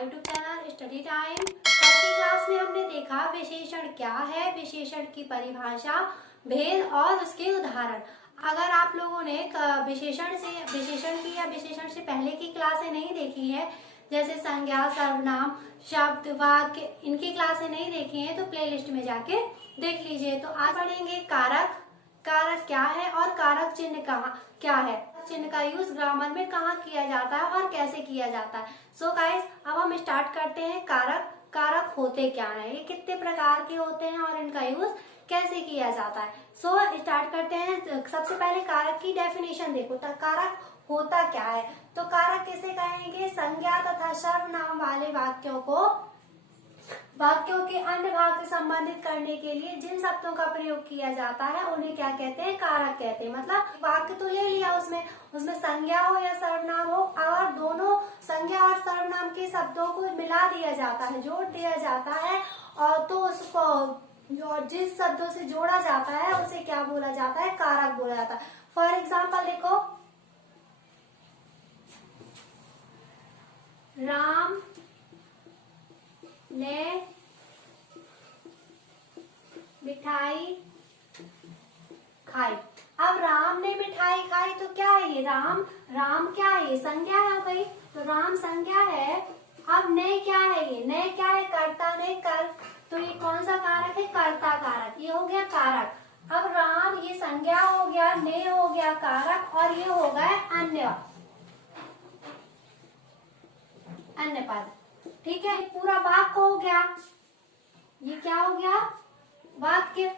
My YouTube channel study time. आज की class में हमने देखा विशेषण क्या है, विशेषण की परिभाषा, भेद और उसके उदाहरण। अगर आप लोगों ने विशेषण की या विशेषण से पहले की क्लासें नहीं देखी है, जैसे संज्ञा, सर्वनाम, शब्द, वाक्य, इनकी क्लासें नहीं देखी हैं तो प्लेलिस्ट में जाके देख लीजिए। तो आज पढ़ेंगे कारक। कारक क्या है और कारक चिन्ह क्या है, चिन्ह का यूज ग्रामर में कहाँ किया जाता है और कैसे किया जाता है। सो गाइस, अब हम स्टार्ट करते हैं। कारक कारक होते क्या हैं, ये कितने प्रकार के होते हैं और इनका यूज कैसे किया जाता है। सो स्टार्ट करते हैं। सबसे पहले कारक की डेफिनेशन देखो, तो कारक होता क्या है। तो कारक किसे कहेंगे? संज्ञा तथा सर्वनाम वाले वाक्यों के अन्य भाग से संबंधित करने के लिए जिन शब्दों का प्रयोग किया जाता है उन्हें क्या कहते हैं? कारक कहते हैं। मतलब वाक्य तो ले लिया, उसमें संज्ञा हो या सर्वनाम हो, अगर दोनों संज्ञा और सर्वनाम के शब्दों को मिला दिया जाता है, जोड़ दिया जाता है, और तो उसको जिस शब्दों से जोड़ा जाता है उसे क्या बोला जाता है? कारक बोला जाता है। फॉर एग्जाम्पल देखो, राम ने मिठाई खाई। अब राम ने मिठाई खाई तो क्या है ये? राम क्या है? ये संज्ञा हो गई, तो राम संज्ञा है। अब ने क्या है? ये ने क्या है? कर्ता ने कर, तो ये कौन सा कारक है? कर्ता कारक, ये हो गया कारक। अब राम ये संज्ञा हो गया, ने हो गया कारक, और ये हो गया अन्य पद। ठीक है, पूरा वाक्य हो गया। ये क्या हो गया? वाक्य।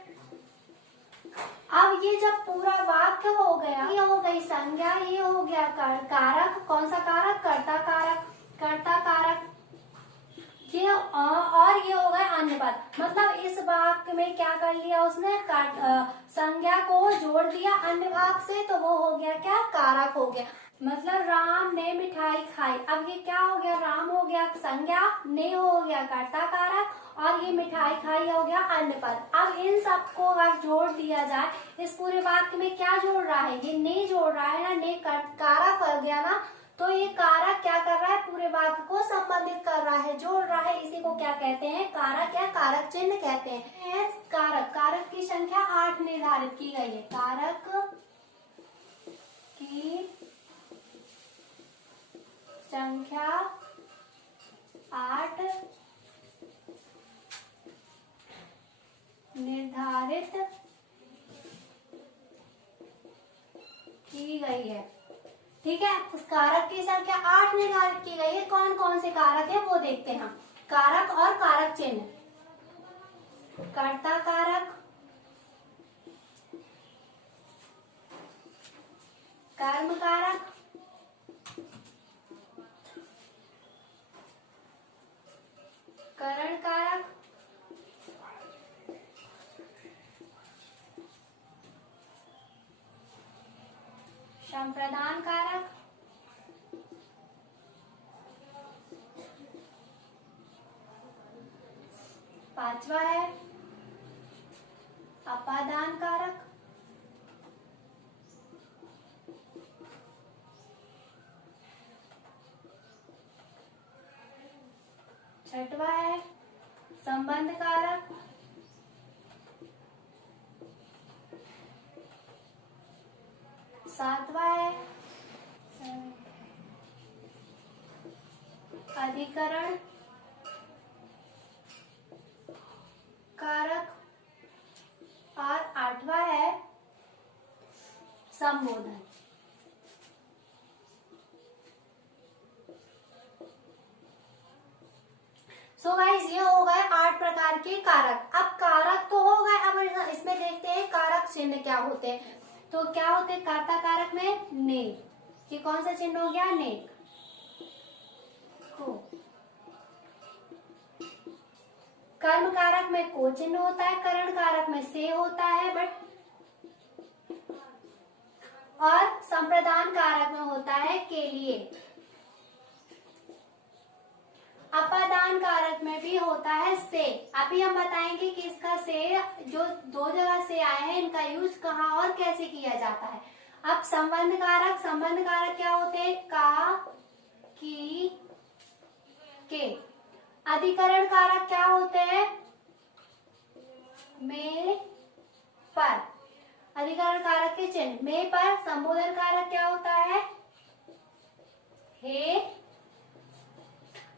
अब ये जब पूरा वाक्य हो गया, ये हो गई संज्ञा, ये हो गया कारक। कौन सा कारक? कर्ता कारक। कर्ता कारक ये, और ये हो गए अन्य पद। मतलब इस वाक्य में क्या कर लिया उसने? संज्ञा को जोड़ दिया अन्य भाग से, तो वो हो गया क्या? कारक हो गया। मतलब राम ने मिठाई खाई। अब ये क्या हो गया? राम हो गया संज्ञा, ने हो गया कर्ता कारक, और ये मिठाई खाई हो गया अन्य पद। अब इन सबको अगर जोड़ दिया जाए, इस पूरे वाक्य में क्या जोड़ रहा है? ये ने जोड़ रहा है ना, ने कारक हो गया ना, तो ये कारक क्या कर रहा है? पूरे वाक्य को संबंधित कर रहा है, जोड़ रहा है। इसी को क्या कहते हैं? कारक या कारक चिन्ह कहते हैं। कारक की संख्या 8 निर्धारित की गई है। कारक की संख्या 8 निर्धारित की गई है। ठीक है, उस कारक की संख्या 8 निर्धारित की गई है। कौन कौन से कारक है वो देखते हैं हम। कारक और कारक चिन्ह, कर्ता कारक, कर्म कारक, करण कारक, संप्रदान कारक, पांचवा है अपादान कारक, छठवा है संबंध कारक, सातवा है अधिकरण कारक, और आठवा है संबोधन। सो गाइस, ये हो गए 8 प्रकार के कारक। अब कारक तो हो गए, अब इसमें देखते हैं कारक चिन्ह क्या होते हैं। तो क्या होते हैं कर्ता कारक में? ने। ये कौन सा चिन्ह हो गया? ने को। कर्म कारक में को चिन्ह होता है, करण कारक में से होता है, और संप्रदान कारक में होता है के लिए। अपादान कारक में भी होता है से। अभी हम बताएंगे कि इसका से, जो 2 जगह से आए हैं, इनका यूज कहाँ और कैसे किया जाता है। अब संबंध कारक क्या होते हैं? का, की, के। अधिकरण कारक क्या होते हैं? में, पर। अधिकरण कारक के चिन्ह में, पर। संबोधन कारक क्या होता है? हे,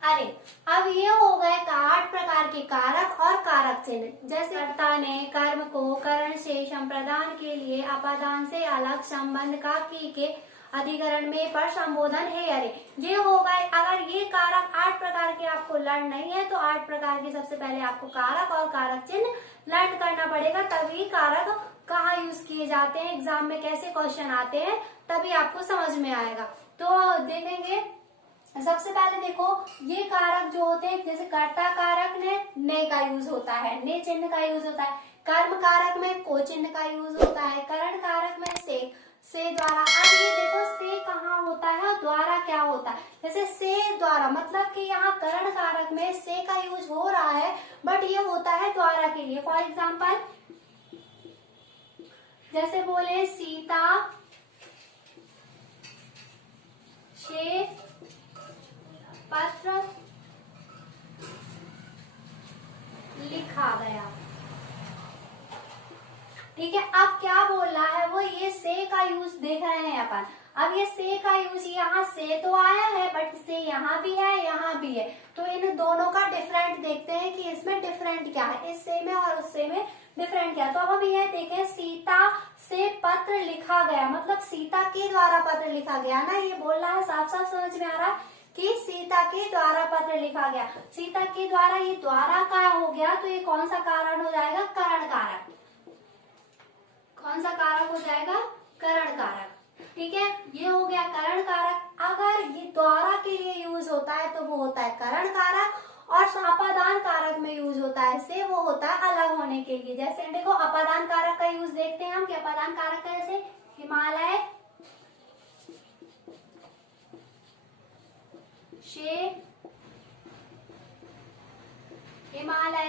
अरे। अब ये हो गए 8 प्रकार के कारक और कारक चिन्ह। जैसे कर्ता ने कर्म को करण से संप्रदान के लिए अपादान से अलग संबंध का की के अधिकरण में, पर। संबोधन हे, अरे। ये हो गए। अगर ये कारक 8 प्रकार के आपको लर्न नहीं है तो 8 प्रकार के सबसे पहले आपको कारक और कारक चिन्ह लर्न करना पड़ेगा, तभी कारक कहाँ यूज किए जाते हैं, एग्जाम में कैसे क्वेश्चन आते हैं, तभी आपको समझ में आएगा। तो देखेंगे सबसे पहले देखो, ये कारक जो होते हैं, जैसे कर्ता कारक में ने का यूज होता है, ने चिन्ह का यूज होता है। कर्म कारक में को चिन्ह का यूज होता है। करण कारक में से द्वारा। अब ये देखो से कहाँ होता है और द्वारा क्या होता है। जैसे से द्वारा मतलब कि यहाँ करण कारक में से का यूज हो रहा है, बट ये होता है द्वारा के लिए। फॉर एग्जाम्पल जैसे बोले सीता से पत्र लिखा गया। ठीक है, अब क्या बोल रहा है वो, ये से का यूज देख रहे हैं अपन। अब ये से का यूज यहाँ से तो आया है, बट से यहाँ भी है, यहाँ भी है, तो इन दोनों का डिफरेंट देखते हैं कि इसमें डिफरेंट क्या है, इस से में और उस से में डिफरेंट क्या है। तो अब हम ये देखें, सीता से पत्र लिखा गया, मतलब सीता के द्वारा पत्र लिखा गया ना, ये बोल रहा है, साफ साफ समझ में आ रहा है कि सीता के द्वारा पत्र लिखा गया। सीता के द्वारा, ये द्वारा का हो गया, तो ये कौन सा कारण हो जाएगा? करण कारक। कौन सा कारक हो जाएगा? करण कारक। ठीक है, ये हो गया करण कारक। अगर ये द्वारा के लिए यूज होता है तो वो होता है करण कारक, और अपादान कारक में यूज होता है से, वो होता है अलग होने के लिए। जैसे देखो अपादान कारक का यूज देखते हैं हम कि अपादान कारक का, जैसे हिमालय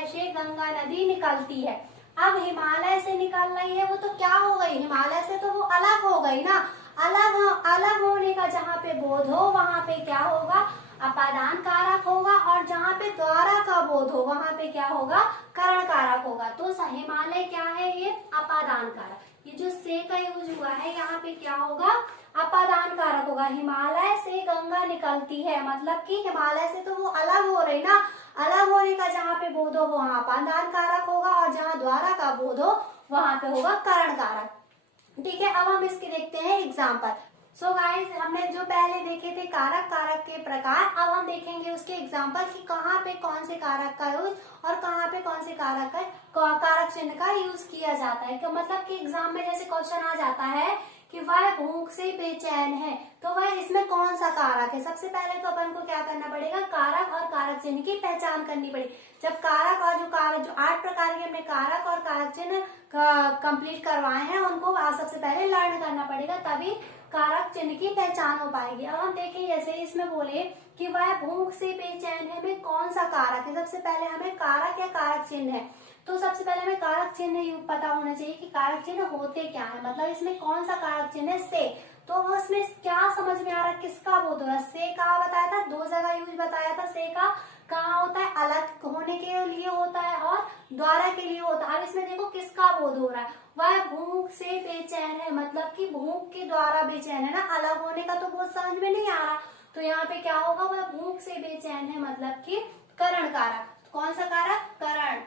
से गंगा नदी निकलती है। अब हिमालय से निकल रही है, वो तो क्या हो गई, हिमालय से तो वो अलग हो गई ना। अलग होने का जहाँ पे बोध हो वहां पे क्या होगा? अपादान कारक होगा, और जहाँ पे द्वारा का बोध हो वहां पे क्या होगा? करण कारक होगा। तो हिमालय क्या है? ये अपादान कारक। ये जो से का यूज हुआ है यहाँ पे क्या होगा? अपादान कारक होगा। हिमालय से गंगा निकलती है, मतलब कि हिमालय से तो वो अलग हो रही ना, अलग होने का जहाँ पे बोध हो वहां अपादान कारक होगा, और जहाँ द्वारा का बोध हो वहां पे होगा करण कारक। ठीक है, अब हम इसके देखते हैं एग्जाम्पल। सो गाइस, हमने जो पहले देखे थे कारक के प्रकार, अब हम देखेंगे उसके एग्जाम्पल कि कहाँ पे कौन से कारक का यूज और कहाँ पे कौन से कारक चिन्ह का यूज किया जाता है। मतलब कि एग्जाम में जैसे क्वेश्चन आ जाता है कि वह भूख से बेचैन है, तो वह इसमें कौन सा कारक है। सबसे पहले तो अपन को क्या करना पड़ेगा? कारक और कारक चिन्ह की पहचान करनी पड़ेगी। जब कारक और जो 8 प्रकार के हमने कारक और कारक चिन्ह कंप्लीट करवाए हैं, उनको सबसे पहले लर्न करना पड़ेगा, तभी कारक चिन्ह की पहचान हो पाएगी। अब हम देखें, जैसे इसमें बोले कि वह भूख से बेचैन है में कौन सा कारक है। सबसे पहले हमें कारक या कारक चिन्ह है, तो सबसे पहले हमें कारक चिन्ह पता होना चाहिए कि कारक चिन्ह होते क्या है, मतलब इसमें कौन सा कारक चिन्ह है। से, तो उसमें क्या समझ में आ रहा है, किसका बोध हो रहा है? से कहाँ बताया था? 2 जगह यूज बताया था। से का कहाँ होता है? अलग होने के लिए होता है और द्वारा के लिए होता है। अब इसमें देखो किसका बोध हो रहा है? वह भूख से बेचैन है, मतलब कि भूख के द्वारा बेचैन है ना, अलग होने का तो बोध समझ में नहीं आ रहा। तो यहाँ पे क्या होगा? वह भूख से बेचैन है, मतलब कि करण कारक। कौन सा कारक? करण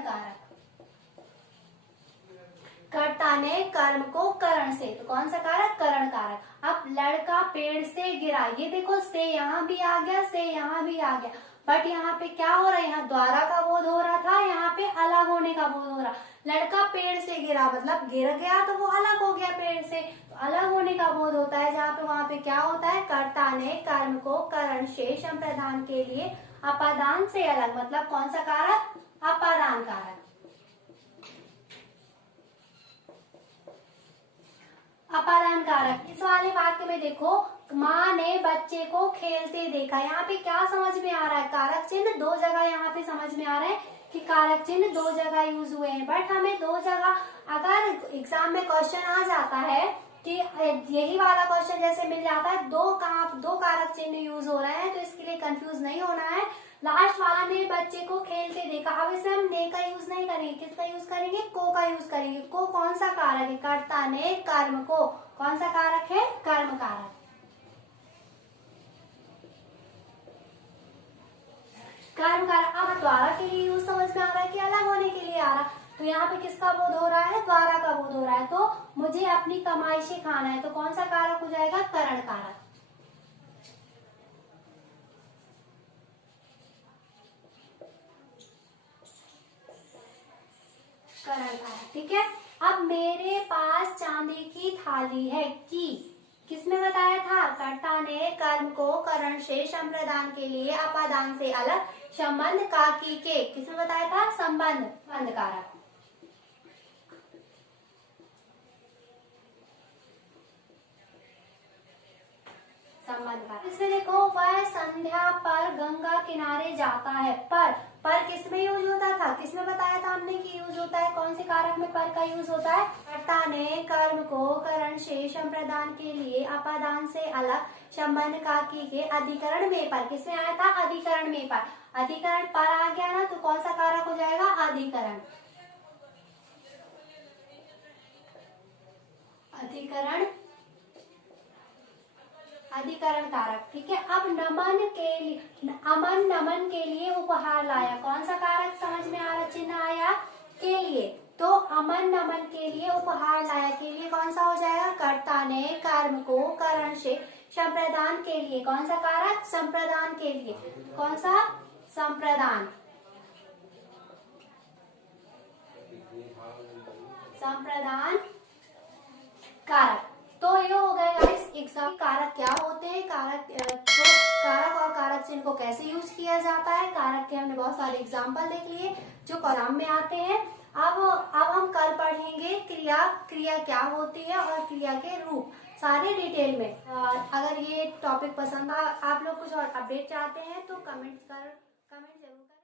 कारक। कर्ता ने कर्म को करण से, तो कौन सा कारक? करण कारक। अब लड़का पेड़ से गिरा, ये देखो से यहाँ भी आ गया, से यहाँ भी आ गया, बट यहाँ पे क्या हो रहा है? यहाँ द्वारा का बोध हो रहा था, यहाँ पे अलग होने का बोध हो रहा। लड़का पेड़ से गिरा मतलब गिर गया तो वो अलग हो गया पेड़ से, तो अलग होने का बोध होता है। जहाँ पे वहां पे क्या होता है? कर्ता ने कर्म को करण से संप्रदान के लिए अपादान से अलग, मतलब कौन सा कारक? अपादान कारक। अपादान कारक। इस वाले वाक्य में देखो, माँ ने बच्चे को खेलते देखा, यहाँ पे क्या समझ में आ रहा है? कारक चिन्ह 2 जगह यहाँ पे समझ में आ रहा है कि कारक चिन्ह 2 जगह यूज हुए हैं, बट हमें 2 जगह, अगर एग्जाम में क्वेश्चन आ जाता है कि यही वाला क्वेश्चन जैसे मिल जाता है, 2 कारक चिन्ह यूज हो रहे हैं, तो इसके लिए इसलिए कंफ्यूज नहीं होना है। लास्ट वाला ने बच्चे को खेलते देखा। अब इसमें हम ने का यूज नहीं करेंगे, किसका यूज करेंगे? को का यूज करेंगे। को कौन सा कारक है? कर्ता ने कर्म को, कौन सा कारक है? कर्म कारक। कर्म कारक। अब द्वारा के लिए यूज समझ में आ रहा है कि अलग होने के लिए आ रहा है? तो यहाँ पे किसका बोध हो रहा है? द्वारा का बोध हो रहा है। तो मुझे अपनी कमाई से खाना है, तो कौन सा कारक हो जाएगा? करण कारक। करण कारक, ठीक है। अब मेरे पास चांदी की थाली है कि, किसने बताया था? कर्ता ने कर्म को करण से संप्रदान के लिए अपादान से अलग संबंध का की के, किसने बताया था? संबंध, संबंध कारक। संबंध कारक। इसमें देखो, वह संध्या पर गंगा किनारे जाता है। पर किसमें यूज होता था? किसमें बताया था हमने कि यूज होता है? कौन से कारक में पर का यूज होता है? कर्ता ने कर्म को करण से संप्रदान के लिए अपादान से अलग संबंध का की के अधिकरण में पर, किसमें आया था? अधिकरण में पर। अधिकरण पर आ गया ना, तो कौन सा कारक हो जाएगा? अधिकरण। अधिकरण, अधिकरण कारक, ठीक है। अब नमन के लिए, अमन नमन के लिए उपहार लाया, कौन सा कारक समझ में आ रहा? चिन्ह आया के लिए, तो अमन नमन के लिए उपहार लाया के लिए कौन सा हो जाएगा? कर्ता ने कर्म को करण से संप्रदान के लिए, कौन सा कारक? संप्रदान के लिए, कौन सा? संप्रदान, संप्रदान कारक। तो ये हो गए गाइस एग्जाम। कारक क्या होते हैं, कारक तो कारक और कारक चिन्ह को कैसे यूज किया जाता है, कारक के हमने बहुत सारे एग्जाम्पल देख लिए जो एग्जाम में आते हैं। अब हम कल पढ़ेंगे क्रिया, क्रिया क्या होती है और क्रिया के रूप सारे डिटेल में। अगर ये टॉपिक पसंद आ, आप लोग कुछ और अपडेट चाहते हैं तो कमेंट जरूर करें।